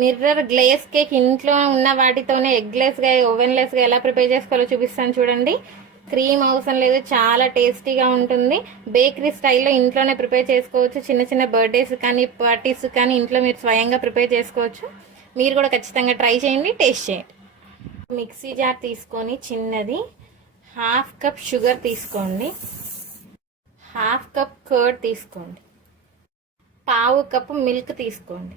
Mirror గ్లేస్ cake ఇంట్లో ఉన్న వాటితోనే ఎగ్లెస్గా ఓవెన్లెస్గా ఎలా ప్రిపేర్ చేసుకోవాలో చూపిస్తాను చూడండి. క్రీమ్ అవసరం లేదు, చాలా టేస్టీగా ఉంటుంది. బేకరీ స్టైల్లో ఇంట్లోనే ప్రిపేర్ చేసుకోవచ్చు. చిన్న చిన్న బర్త్డేస్ కానీ పార్టీస్ కానీ ఇంట్లో మీరు స్వయంగా ప్రిపేర్ చేసుకోవచ్చు. మీరు కూడా ఖచ్చితంగా ట్రై చేయండి, టేస్ట్ చేయండి. మిక్సీ జార్ తీసుకొని చిన్నది 1/2 కప్ షుగర్ తీసుకోండి, 1/2 కప్ కర్డ్ తీసుకోండి, 1/4 కప్పు మిల్క్ తీసుకోండి,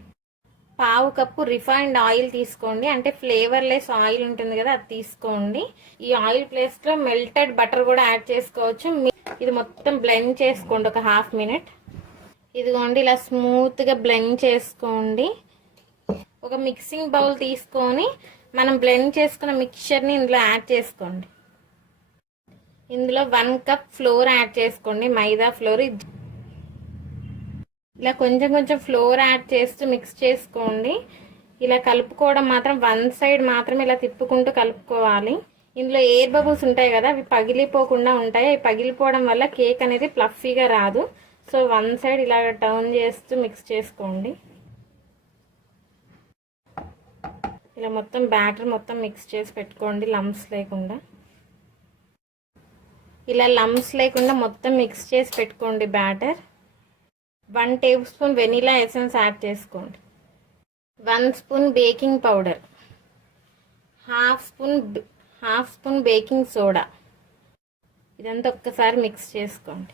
1/4 కప్పు రిఫైన్డ్ ఆయిల్ తీసుకోండి. అంటే ఫ్లేవర్లెస్ ఆయిల్ ఉంటుంది కదా, అది తీసుకోండి. ఈ ఆయిల్ ప్లేస్లో మెల్టెడ్ బటర్ కూడా యాడ్ చేసుకోవచ్చు. ఇది మొత్తం బ్లెండ్ చేసుకోండి ఒక 1/2 మినిట్. ఇదిగోండి ఇలా స్మూత్గా బ్లెండ్ చేసుకోండి. ఒక మిక్సింగ్ బౌల్ తీసుకొని మనం బ్లెండ్ చేసుకున్న మిక్చర్ని ఇందులో యాడ్ చేసుకోండి. ఇందులో 1 కప్ ఫ్లోర్ యాడ్ చేసుకోండి, మైదా ఫ్లోర్. ఇలా కొంచెం కొంచెం ఫ్లోర్ యాడ్ చేస్తూ మిక్స్ చేసుకోండి. ఇలా కలుపుకోవడం మాత్రం 1 సైడ్ మాత్రం ఇలా తిప్పుకుంటూ కలుపుకోవాలి. ఇందులో ఎయిర్ బబుల్స్ ఉంటాయి కదా, అవి పగిలిపోకుండా ఉంటాయి. అవి పగిలిపోవడం వల్ల కేక్ అనేది ఫ్లఫీగా రాదు. సో 1 సైడ్ ఇలా టర్న్ చేస్తూ మిక్స్ చేసుకోండి. ఇలా మొత్తం బ్యాటర్ మొత్తం మిక్స్ చేసి పెట్టుకోండి, లంప్స్ లేకుండా. ఇలా లంప్స్ లేకుండా మొత్తం మిక్స్ చేసి పెట్టుకోండి batter. 1 table spoon vanilla essence add చేసుకోండి, 1 spoon baking powder, half spoon baking soda. ఇదంతా ఒక్కసారి మిక్స్ చేసుకోండి.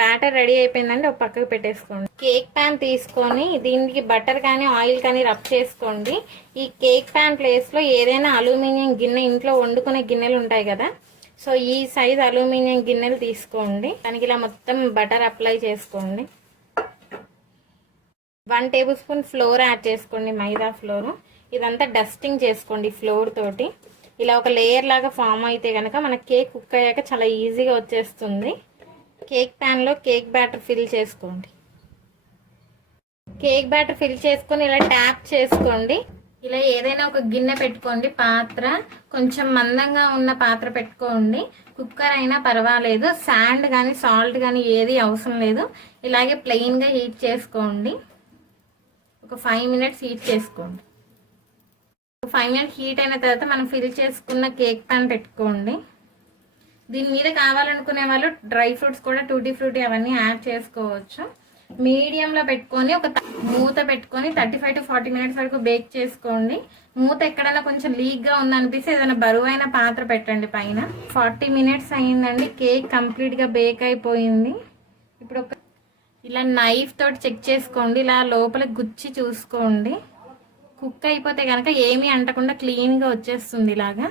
బ్యాటర్ రెడీ అయిపోయిందండి, ఒక పక్కకు పెట్టేసుకోండి. కేక్ ప్యాన్ తీసుకొని దీనికి బటర్ కానీ ఆయిల్ కానీ రబ్ చేసుకోండి. ఈ కేక్ ప్యాన్ ప్లేస్లో ఏదైనా అల్యూమినియం గిన్నె, ఇంట్లో వండుకునే గిన్నెలు ఉంటాయి కదా, సో ఈ సైజ్ అల్యూమినియం గిన్నెలు తీసుకోండి. దానికి ఇలా మొత్తం బటర్ అప్లై చేసుకోండి. 1 టేబుల్ స్పూన్ ఫ్లోర్ యాడ్ చేసుకోండి, మైదా ఫ్లోర్. ఇదంతా డస్టింగ్ చేసుకోండి ఫ్లోర్ తోటి. ఇలా ఒక లేయర్ లాగా ఫామ్ అయితే కనుక మన కేక్ కుక్ అయ్యాక చాలా ఈజీగా వచ్చేస్తుంది. కేక్ ప్యాన్లో కేక్ బ్యాటర్ ఫిల్ చేసుకోండి. కేక్ బ్యాటర్ ఫిల్ చేసుకొని ఇలా ట్యాప్ చేసుకోండి. ఇలా ఏదైనా ఒక గిన్నె పెట్టుకోండి, పాత్ర కొంచెం మందంగా ఉన్న పాత్ర పెట్టుకోండి. కుక్కర్ అయినా పర్వాలేదు, శాండ్ కానీ సాల్ట్ కానీ ఏది అవసరం లేదు. ఇలాగే ప్లెయిన్గా హీట్ చేసుకోండి. ఒక 5 మినిట్స్ హీట్ చేసుకోండి. 5 మినిట్స్ హీట్ అయిన తర్వాత మనం ఫిల్ చేసుకున్న కేక్ ప్యాన్ పెట్టుకోండి. దీని మీద కావాలనుకునే వాళ్ళు డ్రై ఫ్రూట్స్ కూడా, టూటీ ఫ్రూటీ అవన్నీ యాడ్ చేసుకోవచ్చు. మీడియంలో పెట్టుకొని ఒక మూత పెట్టుకొని 35 to 40 మినిట్స్ వరకు బేక్ చేసుకోండి. మూత ఎక్కడైనా కొంచెం లీక్గా ఉందనిపిస్తే ఏదైనా బరువైన పాత్ర పెట్టండి పైన. 40 మినిట్స్ అయ్యిందండి, కేక్ కంప్లీట్గా బేక్ అయిపోయింది. ఇప్పుడు ఇలా నైఫ్ తోటి చెక్ చేసుకోండి. ఇలా లోపల గుచ్చి చూసుకోండి. కుక్ అయిపోతే కనుక ఏమీ అంటకుండా క్లీన్గా వచ్చేస్తుంది. ఇలాగా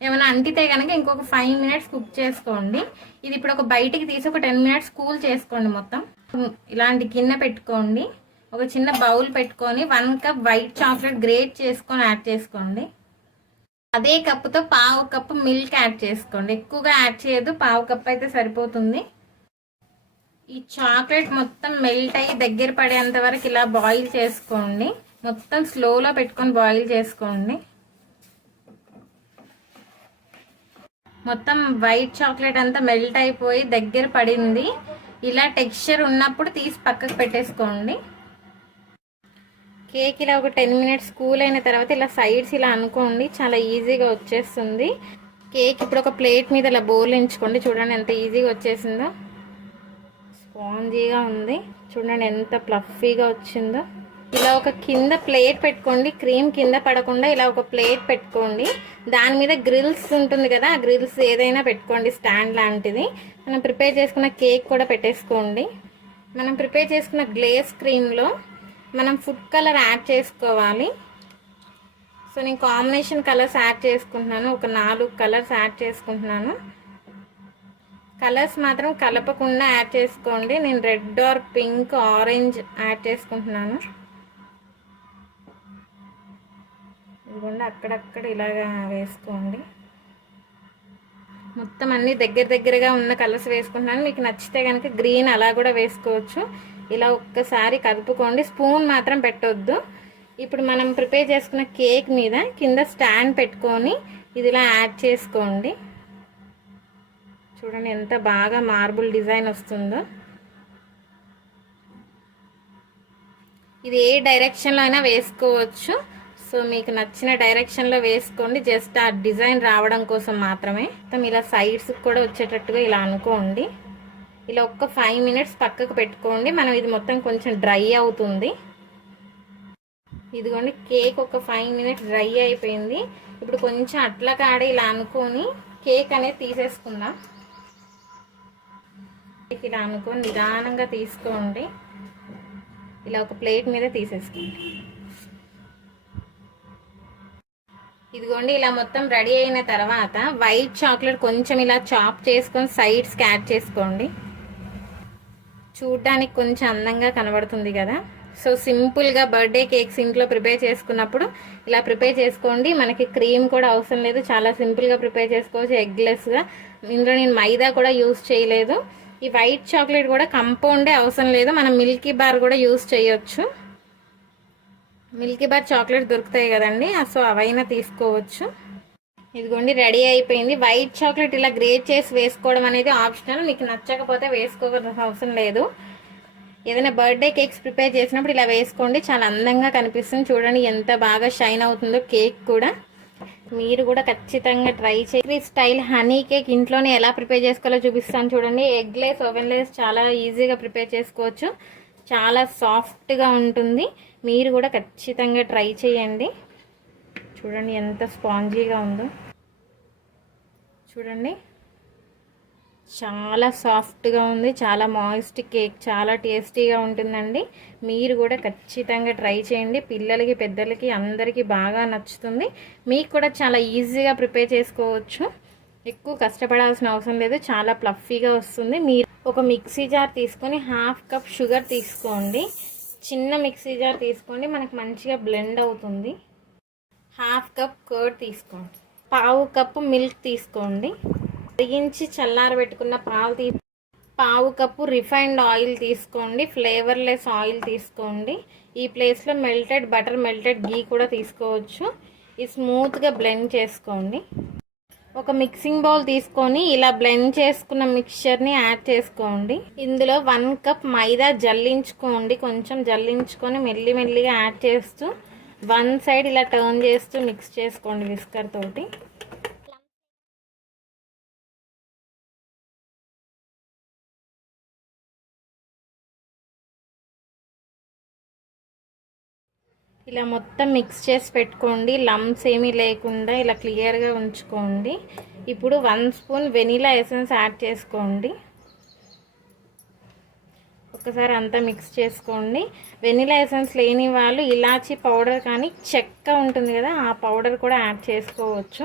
ఏమైనా అంటితే కనుక ఇంకొక 5 మినిట్స్ కుక్ చేసుకోండి. ఇది ఇప్పుడు ఒక బయటికి తీసి ఒక 10 మినిట్స్ కూల్ చేసుకోండి. మొత్తం ఇలాంటి గిన్నె పెట్టుకోండి. ఒక చిన్న బౌల్ పెట్టుకొని 1 కప్ వైట్ చాక్లెట్ గ్రేట్ చేసుకొని యాడ్ చేసుకోండి. అదే కప్పుతో 1/2 కప్పు మిల్క్ యాడ్ చేసుకోండి. ఎక్కువగా యాడ్ చేయొద్దు, 1/2 కప్ అయితే సరిపోతుంది. ఈ చాక్లెట్ మొత్తం మెల్ట్ అయ్యి దగ్గర పడేంత వరకు ఇలా బాయిల్ చేసుకోండి. మొత్తం స్లోలో పెట్టుకొని బాయిల్ చేసుకోండి. మొత్తం వైట్ చాక్లెట్ అంతా మెల్ట్ అయిపోయి దగ్గర పడింది. ఇలా టెక్స్చర్ ఉన్నప్పుడు తీసి పక్కకు పెట్టేసుకోండి. కేక్ ఇలా ఒక 10 మినిట్స్ కూల్ అయిన తర్వాత ఇలా సైడ్స్ ఇలా అనుకోండి, చాలా ఈజీగా వచ్చేస్తుంది. కేక్ ఇప్పుడు ఒక ప్లేట్ మీద ఇలా బౌల్ ఎంచుకోండి. చూడండి ఎంత ఈజీగా వచ్చేసిందో, స్పాంజీగా ఉంది. చూడండి ఎంత ఫ్లఫీగా వచ్చిందో. ఇలా ఒక కింద ప్లేట్ పెట్టుకోండి, క్రీమ్ కింద పడకుండా ఇలా ఒక ప్లేట్ పెట్టుకోండి. దాని మీద గ్రిల్స్ ఉంటుంది కదా, ఆ గ్రిల్స్ ఏదైనా పెట్టుకోండి, స్టాండ్ లాంటిది. మనం ప్రిపేర్ చేసుకున్న కేక్ కూడా పెట్టేసుకోండి. మనం ప్రిపేర్ చేసుకున్న గ్లేస్ క్రీమ్లో మనం ఫుడ్ కలర్ యాడ్ చేసుకోవాలి. సో నేను కాంబినేషన్ కలర్స్ యాడ్ చేసుకుంటున్నాను. ఒక 4 కలర్స్ యాడ్ చేసుకుంటున్నాను. కలర్స్ మాత్రం కలపకుండా యాడ్ చేసుకోండి. నేను red or pink, orange add చేసుకుంటున్నాను. ఇదిగోండి అక్కడక్కడ ఇలాగా వేసుకోండి. మొత్తం అన్ని దగ్గరగా ఉన్న కలర్స్ వేసుకుంటున్నాను. మీకు నచ్చితే కనుక గ్రీన్ అలా కూడా వేసుకోవచ్చు. ఇలా ఒక్కసారి కలుపుకోండి, స్పూన్ మాత్రం పెట్టొద్దు. ఇప్పుడు మనం ప్రిపేర్ చేసుకున్న కేక్ మీద కింద స్టాండ్ పెట్టుకొని ఇది ఇలా యాడ్ చేసుకోండి. చూడండి ఎంత బాగా మార్బుల్ డిజైన్ వస్తుందో. ఇది ఏ డైరెక్షన్లో అయినా వేసుకోవచ్చు. సో మీకు నచ్చిన డైరెక్షన్లో వేసుకోండి, జస్ట్ ఆ డిజైన్ రావడం కోసం మాత్రమే. మొత్తం ఇలా సైడ్స్ కూడా వచ్చేటట్టుగా ఇలా అనుకోండి. ఇలా ఒక్క 5 మినిట్స్ పక్కకు పెట్టుకోండి. మనం ఇది మొత్తం కొంచెం డ్రై అవుతుంది. ఇదిగోండి కేక్ ఒక 5 మినిట్స్ డ్రై అయిపోయింది. ఇప్పుడు కొంచెం అట్లా కాడ ఇలా అనుకొని కేక్ అనేది తీసేసుకుందాం. ఇలా అనుకొని నిదానంగా తీసుకోండి. ఇలా ఒక ప్లేట్ మీద తీసేసుకోండి. ఇదిగోండి ఇలా మొత్తం రెడీ అయిన తర్వాత వైట్ చాక్లెట్ కొంచెం ఇలా చాప్ చేసుకొని సైడ్స్కి యాడ్ చేసుకోండి. చూడ్డానికి కొంచెం అందంగా కనబడుతుంది కదా. సో సింపుల్గా బర్త్డే కేక్స్ ఇంట్లో ప్రిపేర్ చేసుకున్నప్పుడు ఇలా ప్రిపేర్ చేసుకోండి. మనకి క్రీమ్ కూడా అవసరం లేదు, చాలా సింపుల్గా ప్రిపేర్ చేసుకోవచ్చు ఎగ్లెస్గా. ఇందులో నేను మైదా కూడా యూస్ చేయలేదు. ఈ వైట్ చాక్లెట్ కూడా కంపౌండే అవసరం లేదు, మనం మిల్కీ బార్ కూడా యూస్ చేయొచ్చు. మిల్కీ బార్ చాక్లెట్ దొరుకుతాయి కదండి, సో అవైనా తీసుకోవచ్చు. ఇదిగోండి రెడీ అయిపోయింది. వైట్ చాక్లెట్ ఇలా గ్రేట్ చేసి వేసుకోవడం అనేది ఆప్షనల్, మీకు నచ్చకపోతే వేసుకోవాల్సిన అవసరం లేదు. ఏదైనా బర్త్డే కేక్స్ ప్రిపేర్ చేసినప్పుడు ఇలా వేసుకోండి, చాలా అందంగా కనిపిస్తుంది. చూడండి ఎంత బాగా షైన్ అవుతుందో కేక్ కూడా. మీరు కూడా ఖచ్చితంగా ట్రై చేయండి. స్టైల్ హనీ కేక్ ఇంట్లోనే ఎలా ప్రిపేర్ చేసుకోవాలో చూపిస్తాను చూడండి. ఎగ్లెస్ ఓవెన్లెస్ చాలా ఈజీగా ప్రిపేర్ చేసుకోవచ్చు, చాలా సాఫ్ట్గా ఉంటుంది. మీరు కూడా ఖచ్చితంగా ట్రై చేయండి. చూడండి ఎంత స్పాంజీగా ఉందో, చూడండి చాలా సాఫ్ట్గా ఉంది, చాలా మాయిస్ట్ కేక్, చాలా టేస్టీగా ఉంటుందండి. మీరు కూడా ఖచ్చితంగా ట్రై చేయండి. పిల్లలకి పెద్దలకి అందరికీ బాగా నచ్చుతుంది. మీకు కూడా చాలా ఈజీగా ప్రిపేర్ చేసుకోవచ్చు, ఎక్కువ కష్టపడాల్సిన అవసరం లేదు, చాలా ప్లఫీగా వస్తుంది. మీరు ఒక మిక్సీ జార్ తీసుకొని 1/2 కప్ షుగర్ తీసుకోండి. చిన్న మిక్సీ జార్ తీసుకోండి, మనకు మంచిగా బ్లెండ్ అవుతుంది. 1/2 కప్ కర్డ్ తీసుకోండి. 1/2 కప్పు మిల్క్ తీసుకోండి. కరిగించి చల్లారబెట్టుకున్న పాలు 1/2 కప్పు రిఫైన్డ్ ఆయిల్ తీసుకోండి. ఫ్లేవర్లెస్ ఆయిల్ తీసుకోండి. ఈ ప్లేస్లో మెల్టెడ్ బటర్, మెల్టెడ్ గీ కూడా తీసుకోవచ్చు. ఇది స్మూత్గా బ్లెండ్ చేసుకోండి. ఒక మిక్సింగ్ బౌల్ తీసుకొని ఇలా బ్లెండ్ చేసుకున్న మిక్చర్ని యాడ్ చేసుకోండి. ఇందులో 1 కప్ మైదా జల్లించుకోండి. కొంచెం జల్లించుకొని మెల్లిమెల్లిగా యాడ్ చేస్తూ 1 సైడ్ ఇలా టర్న్ చేస్తూ మిక్స్ చేసుకోండి విస్కర్ తోటి. ఇలా మొత్తం మిక్స్ చేసి పెట్టుకోండి, లమ్స్ ఏమీ లేకుండా ఇలా క్లియర్గా ఉంచుకోండి. ఇప్పుడు 1 స్పూన్ వెనీలా ఎసెన్స్ యాడ్ చేసుకోండి. ఒకసారి అంతా మిక్స్ చేసుకోండి. వెనీలా ఎసెన్స్ లేని వాళ్ళు ఇలాచీ పౌడర్ కానీ చెక్క ఉంటుంది కదా, ఆ పౌడర్ కూడా యాడ్ చేసుకోవచ్చు.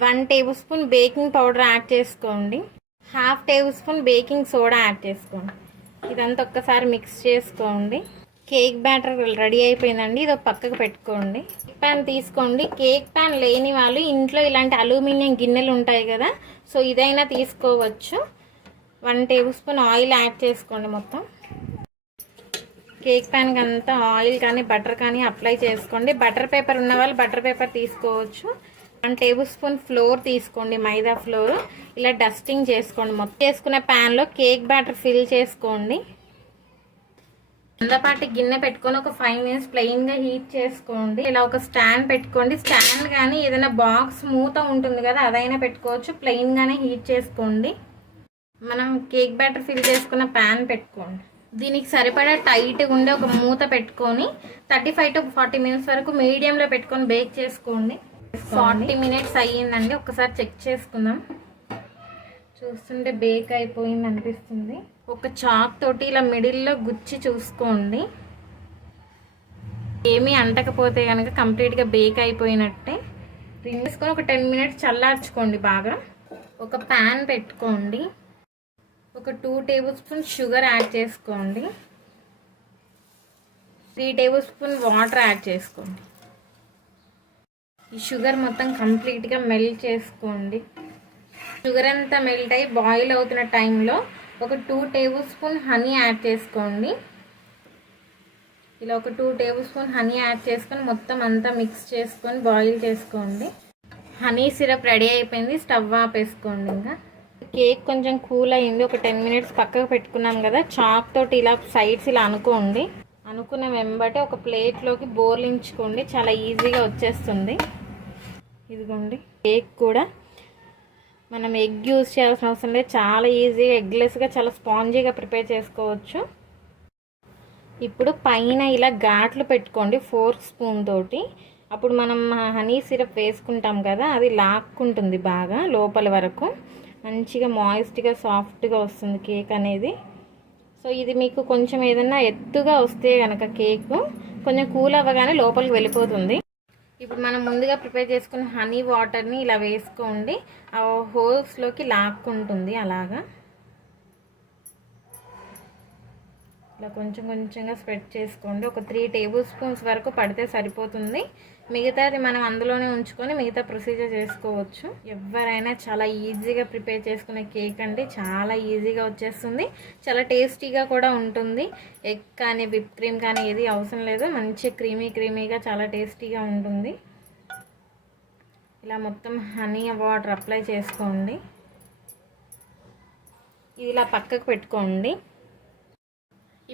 1 table spoon baking powder add చేసుకోండి. 1/2 table spoon baking soda add చేసుకోండి. ఇదంతా ఒక్కసారి మిక్స్ చేసుకోండి. కేక్ బ్యాటర్ రెడీ అయిపోయిందండి. ఇది పక్కకు పెట్టుకోండి. కేక్ ప్యాన్ తీసుకోండి. కేక్ ప్యాన్ లేని వాళ్ళు ఇంట్లో ఇలాంటి అల్యూమినియం గిన్నెలు ఉంటాయి కదా, సో ఇదైనా తీసుకోవచ్చు. 1 టేబుల్ స్పూన్ ఆయిల్ యాడ్ చేసుకోండి. మొత్తం కేక్ ప్యాన్కి అంతా ఆయిల్ కానీ బటర్ కానీ అప్లై చేసుకోండి. బటర్ పేపర్ ఉన్న వాళ్ళు బటర్ పేపర్ తీసుకోవచ్చు. 1 టేబుల్ స్పూన్ ఫ్లోర్ తీసుకోండి, మైదా ఫ్లోర్. ఇలా డస్టింగ్ చేసుకోండి. మొత్తం చేసుకున్న ప్యాన్లో కేక్ బ్యాటర్ ఫిల్ చేసుకోండి. మందపాటి గిన్నె పెట్టుకొని ఒక 5 మినిట్స్ ప్లెయిన్గా హీట్ చేసుకోండి. ఇలా ఒక స్టాండ్ పెట్టుకోండి. స్టాండ్ కానీ ఏదైనా బాక్స్ మూత ఉంటుంది కదా, అదైనా పెట్టుకోవచ్చు. ప్లెయిన్గానే హీట్ చేసుకోండి. మనం కేక్ బ్యాటర్ ఫిల్ చేసుకున్న ప్యాన్ పెట్టుకోండి. దీనికి సరిపడా టైట్గా ఉండే ఒక మూత పెట్టుకొని 35 to 40 మినిట్స్ వరకు మీడియంలో పెట్టుకొని బేక్ చేసుకోండి. 40 మినిట్స్ అయ్యిందండి. ఒకసారి చెక్ చేసుకుందాం. చూస్తుంటే బేక్ అయిపోయింది అనిపిస్తుంది. ఒక చాక్ తోటి ఇలా మిడిల్లో గుచ్చి చూసుకోండి. ఏమీ అంటకపోతే కనుక కంప్లీట్గా బేక్ అయిపోయినట్టే. తీసుకొని ఒక 10 మినిట్స్ చల్లార్చుకోండి బాగా. ఒక ప్యాన్ పెట్టుకోండి. ఒక 2 టేబుల్ స్పూన్ షుగర్ యాడ్ చేసుకోండి. 3 టేబుల్ స్పూన్ వాటర్ యాడ్ చేసుకోండి. ఈ షుగర్ మొత్తం కంప్లీట్గా మెల్ట్ చేసుకోండి. షుగర్ అంతా మెల్ట్ అయ్యి బాయిల్ అవుతున్న టైంలో ఒక 2 టేబుల్ స్పూన్ హనీ యాడ్ చేసుకోండి. ఇలా ఒక 2 టేబుల్ స్పూన్ హనీ యాడ్ చేసుకొని మొత్తం అంతా మిక్స్ చేసుకొని బాయిల్ చేసుకోండి. హనీ సిరప్ రెడీ అయిపోయింది. స్టవ్ ఆపేసుకోండి. ఇంకా కేక్ కొంచెం కూల్ అయింది. ఒక 10 మినిట్స్ పక్కకు పెట్టుకున్నాం కదా, చాక్ తోటి ఇలా సైడ్స్ ఇలా అనుకోండి. అనుకున్న వెంబటే ఒక ప్లేట్లోకి బోర్లించుకోండి, చాలా ఈజీగా వచ్చేస్తుంది. ఇదిగోండి కేక్ కూడా మనం ఎగ్ యూజ్ చేయాల్సిన అవసరం లేదు, చాలా ఈజీగా ఎగ్లెస్గా చాలా స్పాంజీగా ప్రిపేర్ చేసుకోవచ్చు. ఇప్పుడు పైన ఇలా ఘాట్లు పెట్టుకోండి ఫోర్క్ స్పూన్ తోటి. అప్పుడు మనం హనీ సిరప్ వేసుకుంటాం కదా, అది లాక్కుంటుంది బాగా లోపల వరకు, మంచిగా మాయిస్ట్గా సాఫ్ట్గా వస్తుంది కేక్ అనేది. సో ఇది మీకు కొంచెం ఏదన్నా ఎత్తుగా వస్తే కనుక కేక్ కొంచెం కూల్ అవ్వగానే లోపలికి వెళ్ళిపోతుంది. ఇప్పుడు మనం ముందుగా ప్రిపేర్ చేసుకున్న హనీ వాటర్ని ఇలా వేసుకోండి, ఆ హోల్స్లోకి లాక్కుంటుంది. అలాగా ఇలా కొంచెం కొంచెంగా స్ప్రెడ్ చేసుకోండి. ఒక 3 టేబుల్ స్పూన్స్ వరకు పడితే సరిపోతుంది. మిగతాది మనం అందులోనే ఉంచుకొని మిగతా ప్రొసీజర్ చేసుకోవచ్చు. ఎవరైనా చాలా ఈజీగా ప్రిపేర్ చేసుకునే కేక్ అండి, చాలా ఈజీగా వచ్చేస్తుంది, చాలా టేస్టీగా కూడా ఉంటుంది. ఎగ్ కానీ విప్ క్రీమ్ కానీ ఏది అవసరం లేదు, మంచి క్రీమీగా చాలా టేస్టీగా ఉంటుంది. ఇలా మొత్తం హనీ వాటర్ అప్లై చేసుకోండి. ఇది ఇలా పక్కకు పెట్టుకోండి.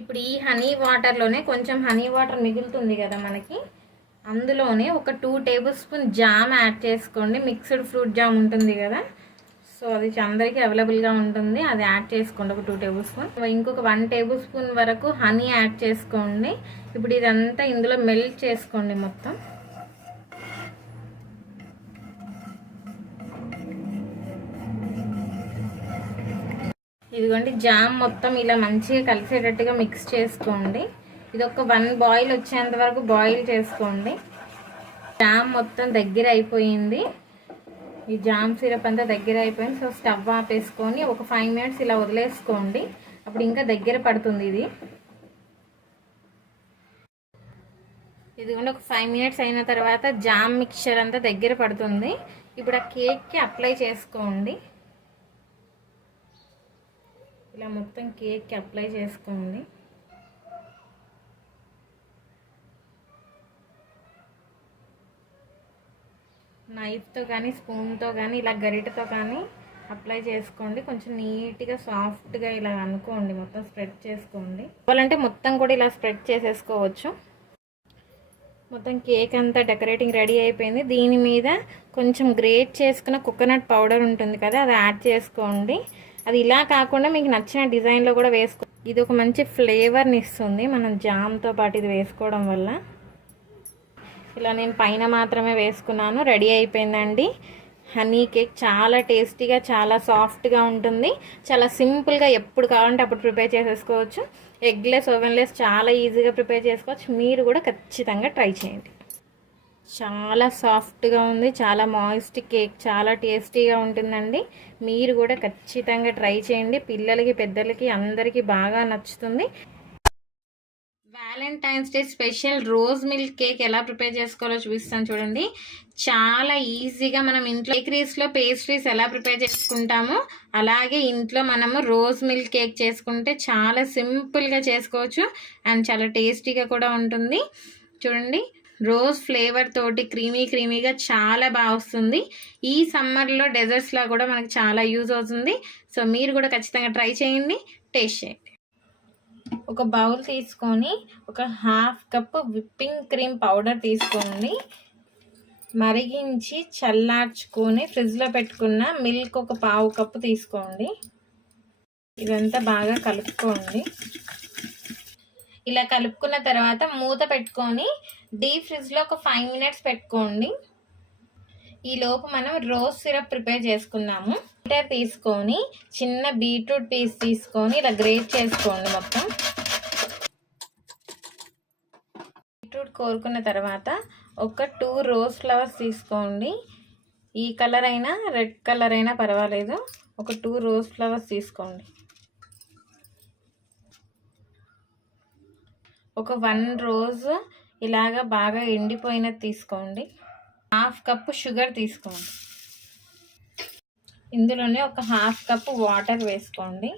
ఇప్పుడు ఈ హనీ వాటర్లోనే కొంచెం హనీ వాటర్ మిగులుతుంది కదా మనకి, అందులోనే ఒక 2 టేబుల్ స్పూన్ జామ్ యాడ్ చేసుకోండి. మిక్స్డ్ ఫ్రూట్ జామ్ ఉంటుంది కదా, సో అది అందరికీ అవైలబుల్గా ఉంటుంది, అది యాడ్ చేసుకోండి ఒక 2 టేబుల్ స్పూన్. ఇంకొక 1 టేబుల్ స్పూన్ వరకు హనీ యాడ్ చేసుకోండి. ఇప్పుడు ఇదంతా ఇందులో మెల్ట్ చేసుకోండి మొత్తం. ఇదిగోండి జామ్ మొత్తం ఇలా మంచిగా కలిసేటట్టుగా మిక్స్ చేసుకోండి. ఇది ఒక 1 బాయిల్ వచ్చేంత వరకు బాయిల్ చేసుకోండి. జామ్ మొత్తం దగ్గర అయిపోయింది, ఈ జామ్ సిరప్ అంతా దగ్గర అయిపోయింది. సో స్టవ్ ఆపేసుకొని ఒక 5 మినిట్స్ ఇలా వదిలేసుకోండి, అప్పుడు ఇంకా దగ్గర పడుతుంది ఇది. ఇదిగోండి ఒక 5 మినిట్స్ అయిన తర్వాత జామ్ మిక్చర్ అంతా దగ్గర పడుతుంది. ఇప్పుడు ఆ కేక్కి అప్లై చేసుకోండి. ఇలా మొత్తం కేక్కి అప్లై చేసుకోండి. నైఫ్తో కానీ స్పూన్తో కానీ ఇలా గరిటతో కానీ అప్లై చేసుకోండి. కొంచెం నీట్గా సాఫ్ట్గా ఇలా అనుకోండి, మొత్తం స్ప్రెడ్ చేసుకోండి. కావాలంటే మొత్తం కూడా ఇలా స్ప్రెడ్ చేసేసుకోవచ్చు. మొత్తం కేక్ అంతా డెకరేటింగ్ రెడీ అయిపోయింది. దీని మీద కొంచెం గ్రేట్ చేసుకున్న కోకోనట్ పౌడర్ ఉంటుంది కదా, అది యాడ్ చేసుకోండి. అది ఇలా కాకుండా మీకు నచ్చిన డిజైన్లో కూడా వేసుకో, ఇది ఒక మంచి ఫ్లేవర్ని ఇస్తుంది మనం జామ్తో పాటు ఇది వేసుకోవడం వల్ల. ఇలా నేను పైన మాత్రమే వేసుకున్నాను. రెడీ అయిపోయిందండి హనీ కేక్. చాలా టేస్టీగా చాలా సాఫ్ట్గా ఉంటుంది, చాలా సింపుల్గా ఎప్పుడు కావాలంటే అప్పుడు ప్రిపేర్ చేసేసుకోవచ్చు. ఎగ్లెస్ ఓవెన్లెస్ చాలా ఈజీగా ప్రిపేర్ చేసుకోవచ్చు. మీరు కూడా ఖచ్చితంగా ట్రై చేయండి. చాలా సాఫ్ట్గా ఉంది, చాలా మాయిస్ట్ కేక్, చాలా టేస్టీగా ఉంటుందండి. మీరు కూడా ఖచ్చితంగా ట్రై చేయండి. పిల్లలకి పెద్దలకి అందరికీ బాగా నచ్చుతుంది. Valentine's day special rose milk cake ఎలా ప్రిపేర్ చేసుకోవాలో చూపిస్తాను చూడండి. చాలా ఈజీగా మనం ఇంట్లో బేకరీస్లో పేస్ట్రీస్ ఎలా ప్రిపేర్ చేసుకుంటామో అలాగే ఇంట్లో మనము రోజ్ మిల్క్ కేక్ చేసుకుంటే చాలా సింపుల్గా చేసుకోవచ్చు అండ్ చాలా టేస్టీగా కూడా ఉంటుంది. చూడండి, రోజ్ ఫ్లేవర్ తోటి క్రీమీగా చాలా బాగా వస్తుంది. ఈ సమ్మర్లో డెజర్ట్స్లో కూడా మనకు చాలా యూజ్ అవుతుంది. సో మీరు కూడా ఖచ్చితంగా ట్రై చేయండి, టేస్ట్ చేయండి. ఒక బౌల్ తీసుకొని ఒక 1/2 కప్పు విప్పింగ్ క్రీమ్ పౌడర్ తీసుకోండి. మరిగించి చల్లార్చుకొని ఫ్రిడ్జ్లో పెట్టుకున్న మిల్క్ ఒక 1/2 కప్పు తీసుకోండి. ఇదంతా బాగా కలుపుకోండి. ఇలా కలుపుకున్న తర్వాత మూత పెట్టుకొని డీప్ ఫ్రిడ్జ్లో ఒక 5 మినిట్స్ పెట్టుకోండి. ఈలోపు మనం రోజ్ సిరప్ ప్రిపేర్ చేసుకున్నాము. బీటర్ తీసుకొని చిన్న బీట్రూట్ పీస్ తీసుకొని ఇలా గ్రేట్ చేసుకోండి. మొత్తం బీట్రూట్ కోరుకున్న తర్వాత ఒక 2 రోజ్ ఫ్లవర్స్ తీసుకోండి. ఈ కలర్ అయినా రెడ్ కలర్ అయినా పర్వాలేదు. ఒక 2 రోజ్ ఫ్లవర్స్ తీసుకోండి. ఒక 1 రోజ్ ఇలాగా బాగా ఎండిపోయినది తీసుకోండి. 1/2 కప్పు షుగర్ తీసుకోండి. ఇందులోనే ఒక 1/2 కప్పు వాటర్ వేసుకోండి.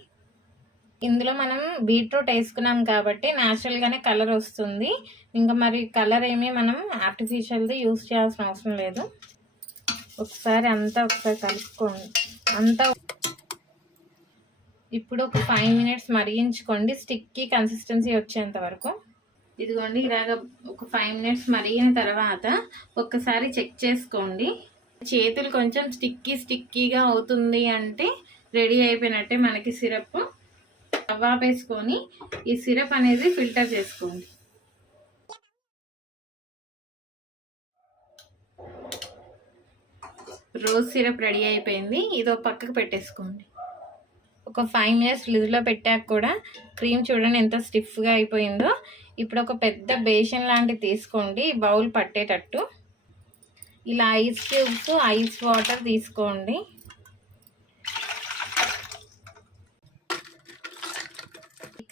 ఇందులో మనం బీట్రూట్ వేసుకున్నాం కాబట్టి న్యాచురల్గానే కలర్ వస్తుంది. ఇంకా మరి కలర్ ఏమీ మనం ఆర్టిఫిషియల్ది యూస్ చేయాల్సిన అవసరం లేదు. ఒకసారి కలుపుకోండి అంతా. ఇప్పుడు ఒక 5 మినిట్స్ మరిగించుకోండి, స్టిక్కీ కన్సిస్టెన్సీ వచ్చేంత వరకు. ఇదిగోండి ఇలాగ ఒక 5 మినిట్స్ మరిగిన తర్వాత ఒక్కసారి చెక్ చేసుకోండి. చేతులు కొంచెం స్టిక్కీగా అవుతుంది అంటే రెడీ అయిపోయినట్టే మనకి సిరప్. వేసుకొని ఈ సిరప్ అనేది ఫిల్టర్ చేసుకోండి. రోజ్ సిరప్ రెడీ అయిపోయింది. ఇదో పక్కకు పెట్టేసుకోండి. ఒక 5 మినిట్స్ ఫ్రిడ్జ్లో పెట్టాక కూడా క్రీమ్ చూడండి ఎంత స్టిఫ్గా అయిపోయిందో. ఇప్పుడు ఒక పెద్ద బేషన్ లాంటిది తీసుకోండి, బౌల్ పట్టేటట్టు. ఇలా ఐస్ క్యూబ్స్, ఐస్ వాటర్ తీసుకోండి.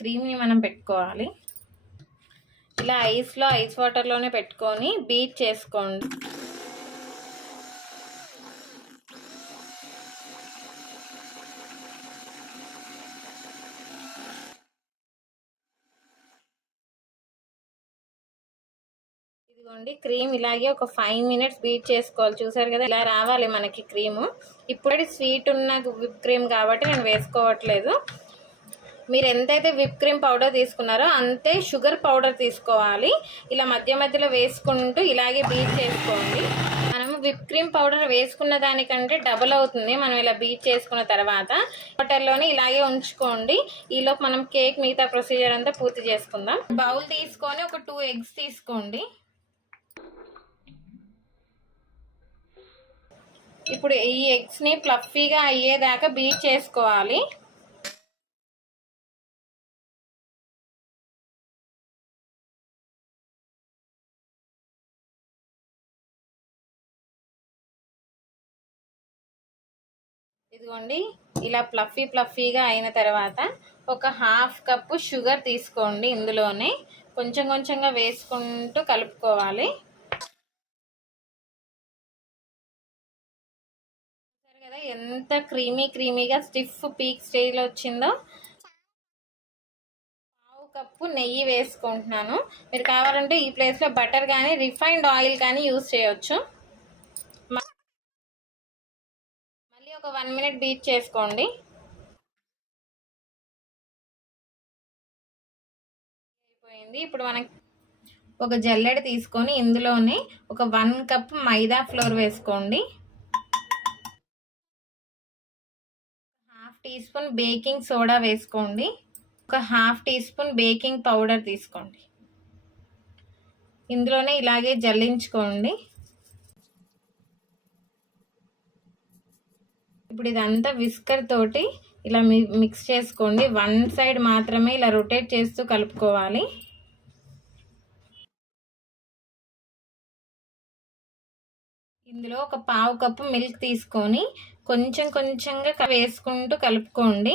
క్రీమ్ని మనం పెట్టుకోవాలి. ఇలా ఐస్ వాటర్లోనే పెట్టుకొని బీట్ చేసుకోండి. ఇదిగోండి క్రీమ్ ఇలాగే ఒక 5 మినిట్స్ బీట్ చేసుకోవాలి. చూసారు కదా ఇలా రావాలి మనకి క్రీము. ఇప్పుడు స్వీట్ ఉన్న విప్ క్రీమ్ కాబట్టి నేను వేసుకోవట్లేదు. మీరు ఎంతైతే విప్ క్రీమ్ పౌడర్ తీసుకున్నారో అంతే షుగర్ పౌడర్ తీసుకోవాలి. ఇలా మధ్య మధ్యలో వేసుకుంటూ ఇలాగే బీట్ చేసుకోండి. మనము విప్ క్రీమ్ పౌడర్ వేసుకున్న దానికంటే డబుల్ అవుతుంది మనం ఇలా బీట్ చేసుకున్న తర్వాత. వాటర్లోనే ఇలాగే ఉంచుకోండి. ఈలోపు మనం కేక్ మిగతా ప్రొసీజర్ అంతా పూర్తి చేసుకుందాం. బౌల్ తీసుకొని ఒక 2 ఎగ్స్ తీసుకోండి. ఇప్పుడు ఈ ఎగ్స్ని ఫ్లఫీగా అయ్యేదాకా బీట్ చేసుకోవాలి. ఇదిగోండి ఇలా ఫ్లఫీగా అయిన తర్వాత ఒక 1/2 కప్పు షుగర్ తీసుకోండి. ఇందులోనే కొంచెం కొంచెంగా వేసుకుంటూ కలుపుకోవాలి. కదా ఎంత క్రీమీగా స్టిఫ్ పీక్ స్టేజ్లో వచ్చిందో. 1/2 కప్పు నెయ్యి వేసుకుంటున్నాను. మీరు కావాలంటే ఈ ప్లేస్లో బటర్ కానీ రిఫైన్డ్ ఆయిల్ కానీ యూజ్ చేయొచ్చు. మళ్ళీ ఒక 1 మినిట్ బీట్ చేసుకోండి. అయిపోయింది. ఇప్పుడు మనం ఒక జల్లెడ తీసుకొని ఇందులోనే ఒక 1 కప్ మైదా ఫ్లోర్ వేసుకోండి. 1/2 టీ స్పూన్ బేకింగ్ సోడా వేసుకోండి. ఒక 1/2 టీ స్పూన్ బేకింగ్ పౌడర్ తీసుకోండి. ఇందులోనే ఇలాగే జల్లించుకోండి. ఇప్పుడు ఇదంతా విస్కర్ తోటి ఇలా మిక్స్ చేసుకోండి. 1 సైడ్ మాత్రమే ఇలా రొటేట్ చేస్తూ కలుపుకోవాలి. ఇందులో ఒక 1/2 కప్పు మిల్క్ తీసుకొని కొంచెంగా వేసుకుంటూ కలుపుకోండి.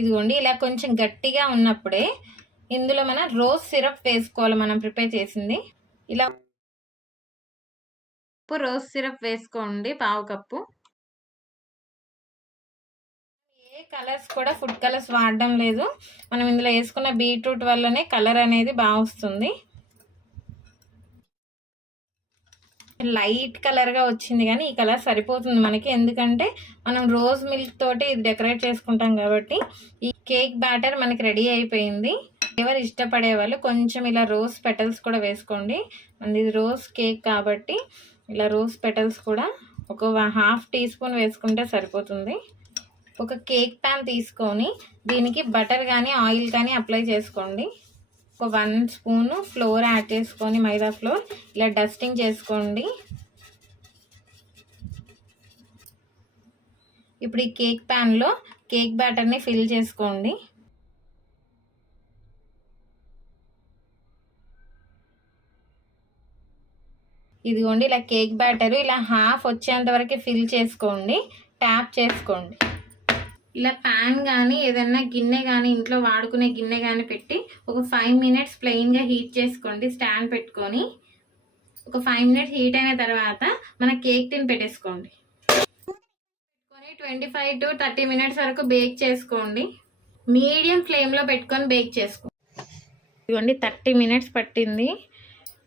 ఇదిగోండి ఇలా కొంచెం గట్టిగా ఉన్నప్పుడే ఇందులో మనం రోజ్ సిరప్ వేసుకోవాలి. మనం ప్రిపేర్ చేసింది ఇలా రోజ్ సిరప్ వేసుకోండి 1/2 కప్పు. ఏ కలర్స్ కూడా ఫుడ్ కలర్స్ వాడడం లేదు. మనం ఇందులో వేసుకున్న బీట్రూట్ వల్లనే కలర్ అనేది బాగా వస్తుంది. లైట్ కలర్గా వచ్చింది కానీ ఈ కలర్ సరిపోతుంది మనకి. ఎందుకంటే మనం రోజ్ మిల్క్ తోటి ఇది డెకరేట్ చేసుకుంటాం కాబట్టి. ఈ కేక్ బ్యాటర్ మనకి రెడీ అయిపోయింది. ఎవరు ఇష్టపడే వాళ్ళు కొంచెం ఇలా రోజ్ పెటల్స్ కూడా వేసుకోండి. ఇది రోజ్ కేక్ కాబట్టి ఇలా రోజ్ పెటల్స్ కూడా ఒక 1/2 టీ స్పూన్ వేసుకుంటే సరిపోతుంది. ఒక కేక్ ప్యాన్ తీసుకొని దీనికి బటర్ కానీ ఆయిల్ కానీ అప్లై చేసుకోండి. ఒక 1 స్పూను ఫ్లోర్ యాడ్ చేసుకొని మైదా ఫ్లోర్ ఇలా డస్టింగ్ చేసుకోండి. ఇప్పుడు ఈ కేక్ ప్యాన్లో కేక్ బ్యాటర్ని ఫిల్ చేసుకోండి. ఇదిగోండి ఇలా కేక్ బ్యాటర్ ఇలా హాఫ్ వచ్చేంత వరకు ఫిల్ చేసుకోండి. ట్యాప్ చేసుకోండి. ఇలా ప్యాన్ కానీ ఏదన్నా గిన్నె కానీ ఇంట్లో వాడుకునే గిన్నె కానీ పెట్టి ఒక 5 మినిట్స్ ప్లెయిన్గా హీట్ చేసుకోండి. స్టాండ్ పెట్టుకొని ఒక 5 మినిట్స్ హీట్ అయిన తర్వాత మన కేక్ టిన్ పెట్టేసుకోండి. 25 to 30 మినిట్స్ వరకు బేక్ చేసుకోండి. మీడియం ఫ్లేమ్లో పెట్టుకొని బేక్ చేసుకోండి. ఇదిగోండి 30 మినిట్స్ పట్టింది.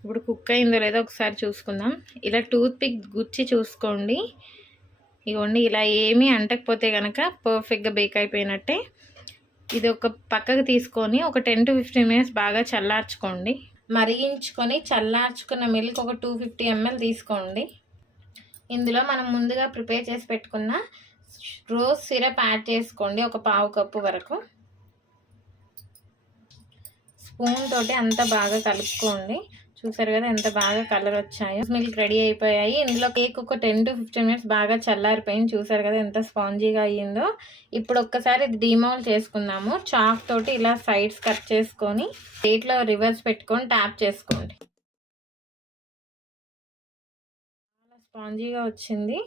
ఇప్పుడు కుక్ అయిందో లేదో ఒకసారి చూసుకుందాం. ఇలా టూత్ పిక్ గుచ్చి చూసుకోండి. ఇగోండి ఇలా ఏమీ అంటకపోతే కనుక పర్ఫెక్ట్గా బేక్ అయిపోయినట్టే. ఇది ఒక పక్కకు తీసుకొని ఒక 10 to 15 minutes బాగా చల్లార్చుకోండి. మరిగించుకొని చల్లార్చుకున్న మిల్క్ ఒక 250 ml తీసుకోండి. ఇందులో మనం ముందుగా ప్రిపేర్ చేసి పెట్టుకున్న రోజ్ సిరప్ యాడ్ చేసుకోండి, ఒక పావు కప్పు వరకు. స్పూన్ తోటి అంతా బాగా కలుపుకోండి. చూసారు కదా ఎంత బాగా కలర్ వచ్చాయో. మిల్క్ రెడీ అయిపోయాయి. ఇందులో కేక్ ఒక 10 to 15 minutes బాగా చల్లారిపోయింది. చూసారు కదా ఎంత స్పాంజీగా అయ్యిందో. ఇప్పుడు ఒక్కసారి ఇది డీమౌల్డ్ చేసుకుందాము. చాక్ తోటి ఇలా సైడ్స్ కట్ చేసుకొని ప్లేట్లో రివర్స్ పెట్టుకొని ట్యాప్ చేసుకోండి. చాలా స్పాంజీగా వచ్చింది.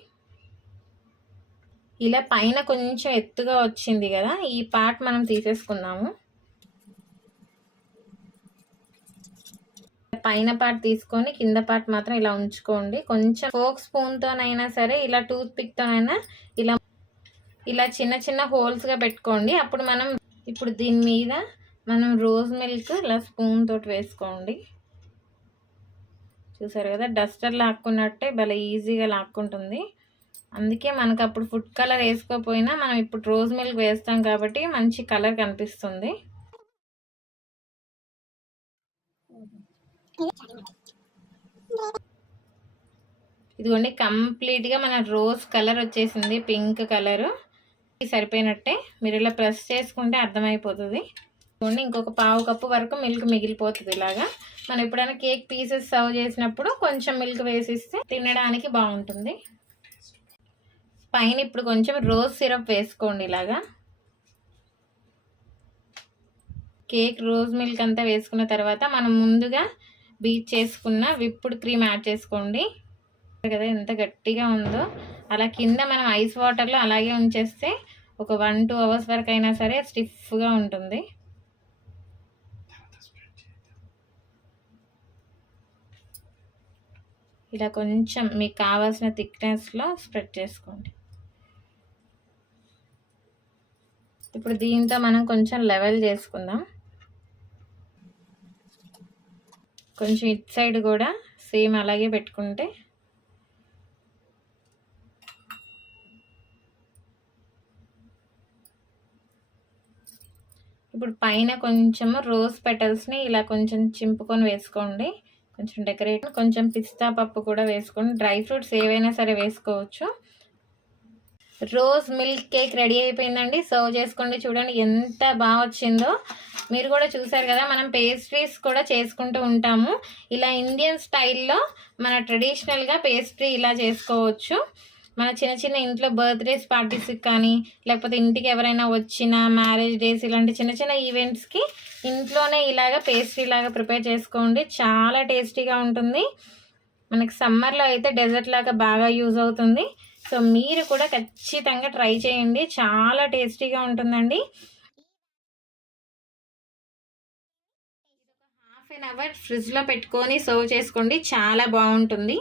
ఇలా పైన కొంచెం ఎత్తుగా వచ్చింది కదా, ఈ పార్ట్ మనం తీసేసుకుందాము. పైన పార్ట్ తీసుకొని కింద పార్ట్ మాత్రం ఇలా ఉంచుకోండి. కొంచెం ఫోక్ స్పూన్తోనైనా సరే, ఇలా టూత్ పిక్తోనైనా ఇలా చిన్న చిన్న హోల్స్గా పెట్టుకోండి. అప్పుడు మనం ఇప్పుడు దీని మీద మనం రోజ్ మిల్క్ ఇలా స్పూన్ తోటి వేసుకోండి. చూసారు కదా డస్టర్ లాక్కున్నట్టే భలే ఈజీగా లాక్కుంటుంది. అందుకే మనకు అప్పుడు ఫుడ్ కలర్ వేసుకోకపోయినా మనం ఇప్పుడు రోజ్ మిల్క్ వేస్తాం కాబట్టి మంచి కలర్ కనిపిస్తుంది. ఇదిగోండి కంప్లీట్గా మన రోజ్ కలర్ వచ్చేసింది, పింక్ కలరు. సరిపోయినట్టే. మీరు ఇలా ప్రెస్ చేసుకుంటే అర్థమైపోతుంది. ఇదిగోండి ఇంకొక పావు కప్పు వరకు మిల్క్ మిగిలిపోతుంది. ఇలాగా మనం ఎప్పుడైనా కేక్ పీసెస్ సర్వ్ చేసినప్పుడు కొంచెం మిల్క్ వేసిస్తే తినడానికి బాగుంటుంది. పైన ఇప్పుడు కొంచెం రోజ్ సిరప్ వేసుకోండి. ఇలాగా కేక్ రోజ్ మిల్క్ అంతా వేసుకున్న తర్వాత మనం ముందుగా బీట్ చేసుకున్న విప్పుడు క్రీమ్ యాడ్ చేసుకోండి. కదా ఎంత గట్టిగా ఉందో. అలా కింద మనం ఐస్ వాటర్లో అలాగే ఉంచేస్తే ఒక 1-2 hours వరకు అయినా సరే స్టిఫ్గా ఉంటుంది. ఇలా కొంచెం మీకు కావాల్సిన థిక్నెస్లో స్ప్రెడ్ చేసుకోండి. ఇప్పుడు దీంతో మనం కొంచెం లెవెల్ చేసుకుందాం. కొంచెం ఇటు సైడ్ కూడా సేమ్ అలాగే పెట్టుకుంటే ఇప్పుడు పైన కొంచెము రోజ్ పెటల్స్ని ఇలా కొంచెం చింపుకొని వేసుకోండి. కొంచెం డెకరేట్, కొంచెం పిస్తా పప్పు కూడా వేసుకోండి. డ్రై ఫ్రూట్స్ ఏవైనా సరే వేసుకోవచ్చు. రోజ్ మిల్క్ కేక్ రెడీ అయిపోయిందండి. సర్వ్ చేసుకోండి. చూడండి ఎంత బాగా వచ్చిందో. మీరు కూడా చూసారు కదా, మనం పేస్ట్రీస్ కూడా చేసుకుంటూ ఉంటాము. ఇలా ఇండియన్ స్టైల్లో మన ట్రెడిషనల్గా పేస్ట్రీ ఇలా చేసుకోవచ్చు. మన చిన్న చిన్న ఇంట్లో బర్త్డేస్ పార్టీస్కి కానీ, లేకపోతే ఇంటికి ఎవరైనా వచ్చిన మ్యారేజ్ డేస్ ఇలాంటి చిన్న చిన్న ఈవెంట్స్కి ఇంట్లోనే ఇలాగ పేస్ట్రీ లాగా ప్రిపేర్ చేసుకోండి. చాలా టేస్టీగా ఉంటుంది. మనకి సమ్మర్లో అయితే డెజర్ట్ లాగా బాగా యూజ్ అవుతుంది. సో మీరు కూడా ఖచ్చితంగా ట్రై చేయండి. చాలా టేస్టీగా ఉంటుందండి. ½ an hour ఫ్రిడ్జ్లో పెట్టుకొని సర్వ్ చేసుకోండి. చాలా బాగుంటుంది.